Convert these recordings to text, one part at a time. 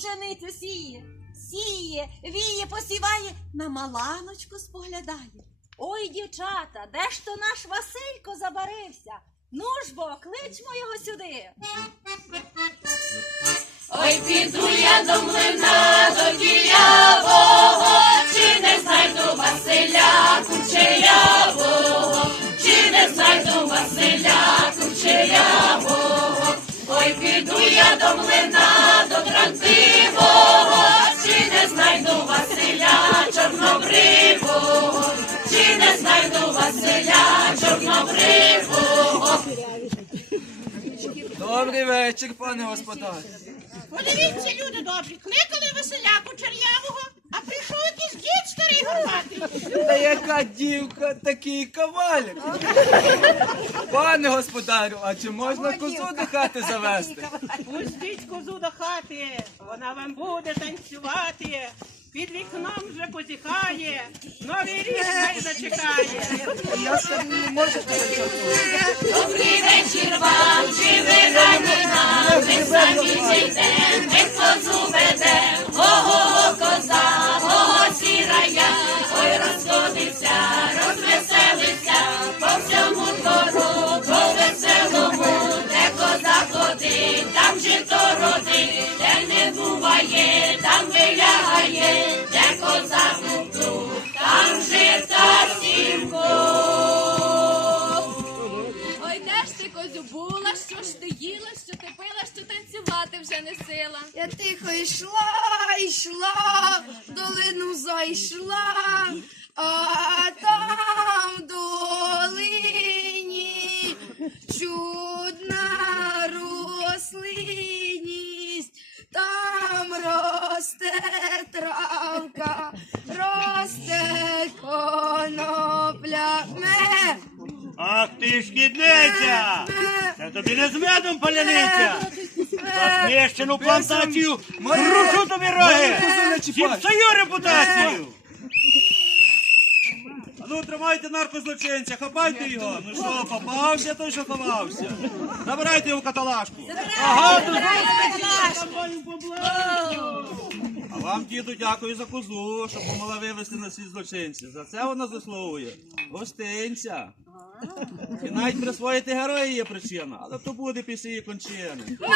пшеницю сіє, сіє, віє, посіває, на маланочку споглядає. Ой, дівчата, де ж то наш Василько забарився? Ну ж бо, кличмо його сюди. Ой, піду я до млина, до діявого, чи не знайду Василя Кучерявого, чи не знайду Василя Кучерявого. Ой, піду я до млина, до чи не знайду Василя Чорнобривого, чи не знайду Василя Чорнобривого. Добрий вечір, пане господар. Подивіться, люди добрі, кликали Василяку Кучерявого, а прийшов якийсь дід старий горбатий. Та яка дівка, такий кавалік. Пане господарю, а чи можна козу до хати завести? Пустіть козу до хати, вона вам буде танцювати. Під вікном вже позіхає, новий рік хай зачекає. Я ще не можу Добрий вечір вам, чи ви раді нам, ми самі зійдемо, ми козу ведем, вилягає, де коза куплю, там жита сімко. Ой, де ж ти, козю, була, що ж ти їла, що ти пила, що танцювати вже не сила. Я тихо йшла, йшла, долину зайшла, а там в долині чудна росте травка, росте конопля. Ме, Ах ти шкідниця! Це тобі не з медом паляниця! За знищену плантацію Мою- рушу тобі роги! Зіпсую репутацію! А ну тримайте наркозлочинця, хапайте його! Ну що, попався той, що ховався? Забирайте його в каталажку! Ага, до А вам, діду, дякую за козу, що помогла вивезти на світ злочинців. За це вона заслуговує. Гостинця. І навіть присвоїти герої є причина, але то буде після її кончини. Ой,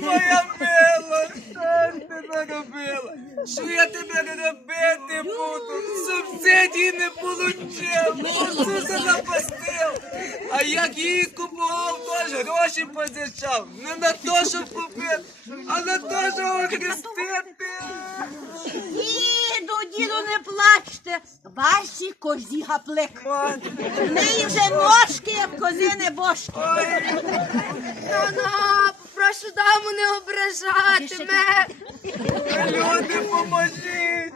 моя мила, що ж ти наробила? Що я тебе робити буду? Субсидії не получив, козу занапастив. А як її купував, теж гроші позичав. Не на то, щоб купити, а на то, щоб охрестити. Діду, діду, не плачте, ваші козі гаплик. В неї вже ножки, як козини бошки. ой, на-на, попрошу даму не ображати ме. люди, поможіть.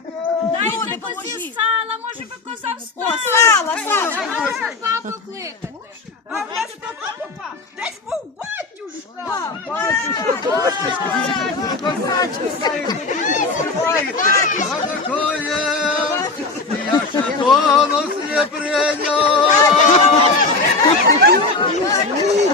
Дайте козі сала, може би коза О, сала, сала. Бабу кликати. А в нас папа попав, десь був батюшка. Я ще бонус не прийняв. Еміль!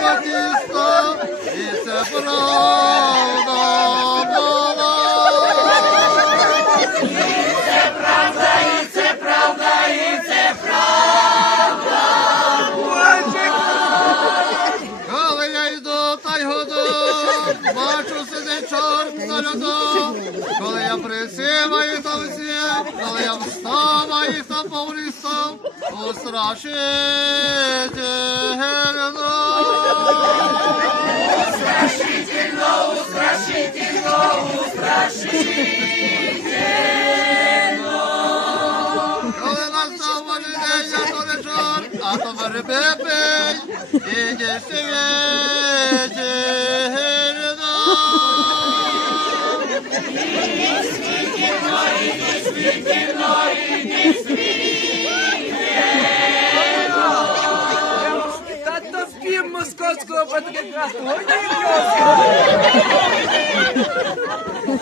До міста. І це правда Raşid Elmas Raşidin Oğuz Raşidin Oğuz Raşidin Atamarı bebek, gidersiniz Erdoğan. Speaking, Lord, speaking, Lord, speaking. Робити якраз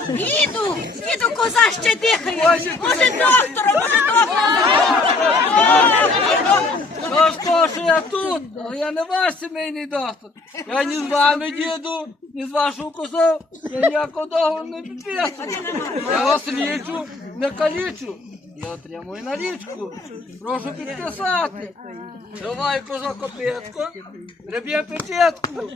Діду, діду, коза ще дихає. Може, доктора, може, доктора. Ну що ж я тут, але я не ваш сімейний доктор. Я ні з вами, діду, ні з вашою козою, я ніякого договору не підписую. Я вас лічу, не калічу. Я отримую налічку. Прошу підписати. Давай коза копитко, реб'є печетку.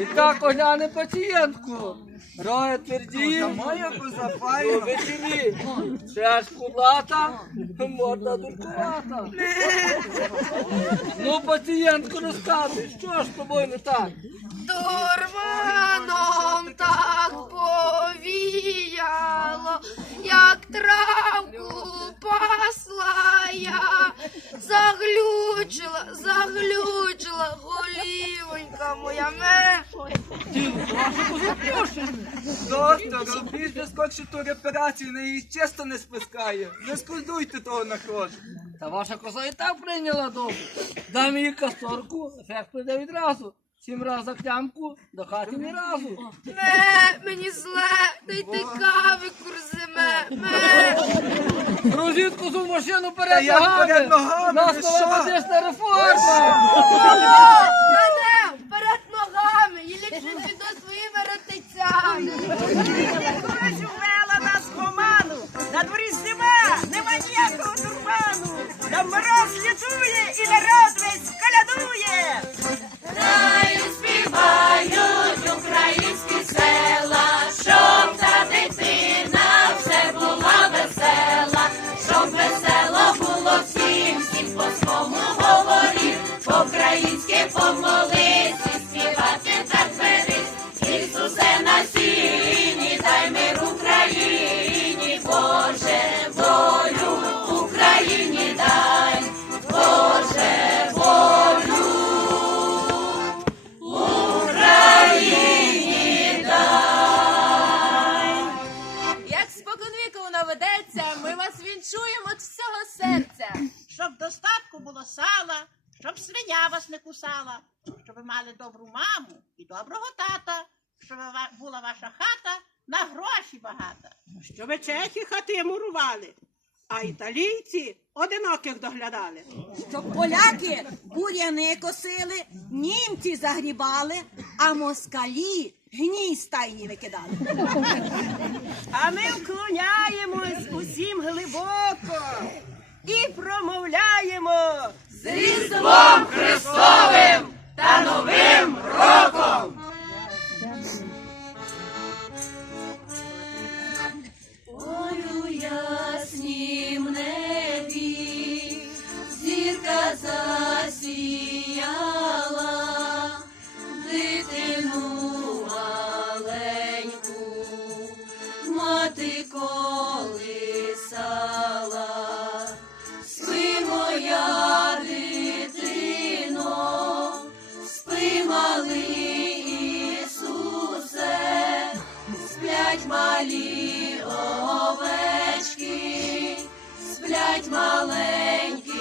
І так огляне пацієнтку. Роє тверді, моя коза файна. Веселі. Ще ж кудлата, морда дуркувата. Ну, пацієнтку, розказуй, що ж з тобою не так? Дурманом Доктор, робіть же скорше ту операцію, на її чисто не спискає. Не складуйте того на накрошу. Та ваша коза і так прийняла добре. Дам їй касторку, ефект прийде відразу. Сім раз за клямку, до хати ні разу. Ме, мені зле, дайте кави курзиме, ме. Грузіть козу в машину перед ногами. Нас нова медична реформа. Мене вперед ногами, і ліпше піду своїми ратицями. Вела нас в оману, на дворі зима, нема ніякого дурману. Там мороз літує і народ кусала, щоб ви мали добру маму і доброго тата, щоб була ваша хата на гроші багата. Щоб чехи хати мурували, а італійці одиноких доглядали. Щоб поляки буряни косили, німці загрібали, а москалі гній з стайні викидали. А ми вклоняємось усім глибоко і промовляємо. З Різдвом Христовим та Новим роком! Ой, у яснім небі зірка засіяла, дитину маленьку, мати колисала. Сплять маленькі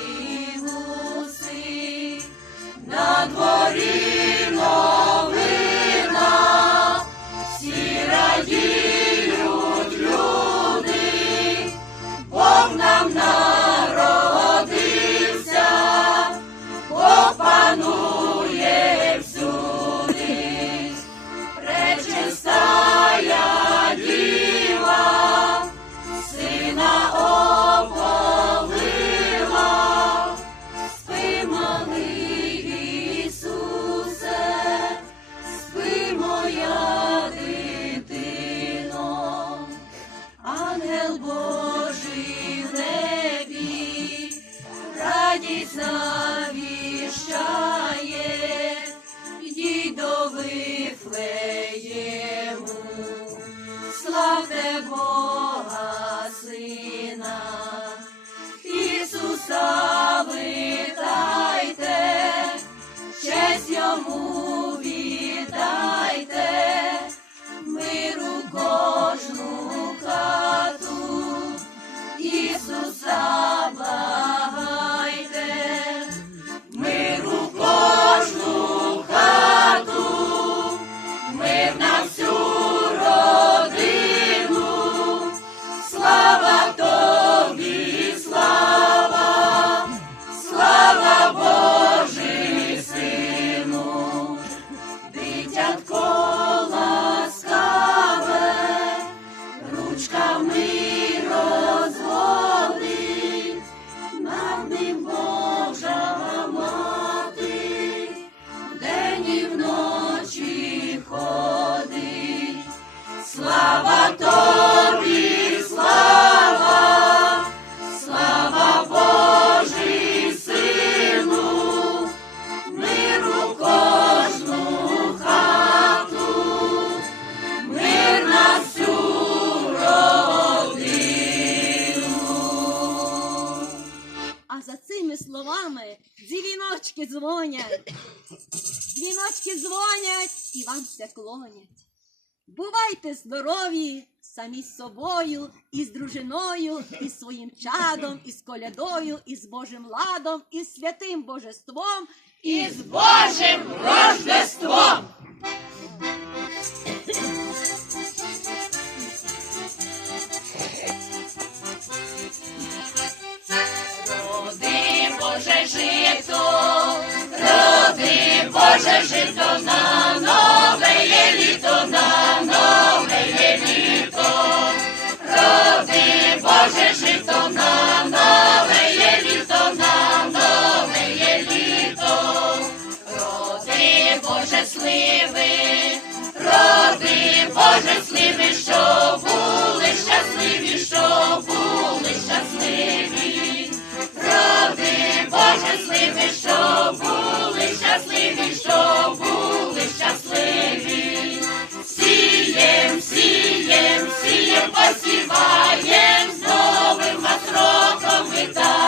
гуси, на дворі Now. Словами дзвіночки дзвонять. Дзвіночки дзвонять і вам все клонять. Бувайте здорові, самі з собою, і з дружиною, і з своїм чадом, і з колядою, і з Божим ладом, і з святим божеством, і з Божим Рождеством! Боже жито на нове є літо, на нове є літо. Роди Боже роди Боже сливи, що були щасливі, що були щасливі. Роди Боже сливи, що були щасливі, що були щасливі. Сієм, сієм, сієм, посіваєм, роком вітаєм.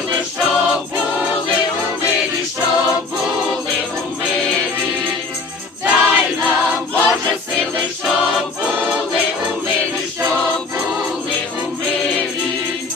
Боже сили, що були у мирі, що були у мирі. Дай нам Боже сили, що були у мирі, що були у мирі.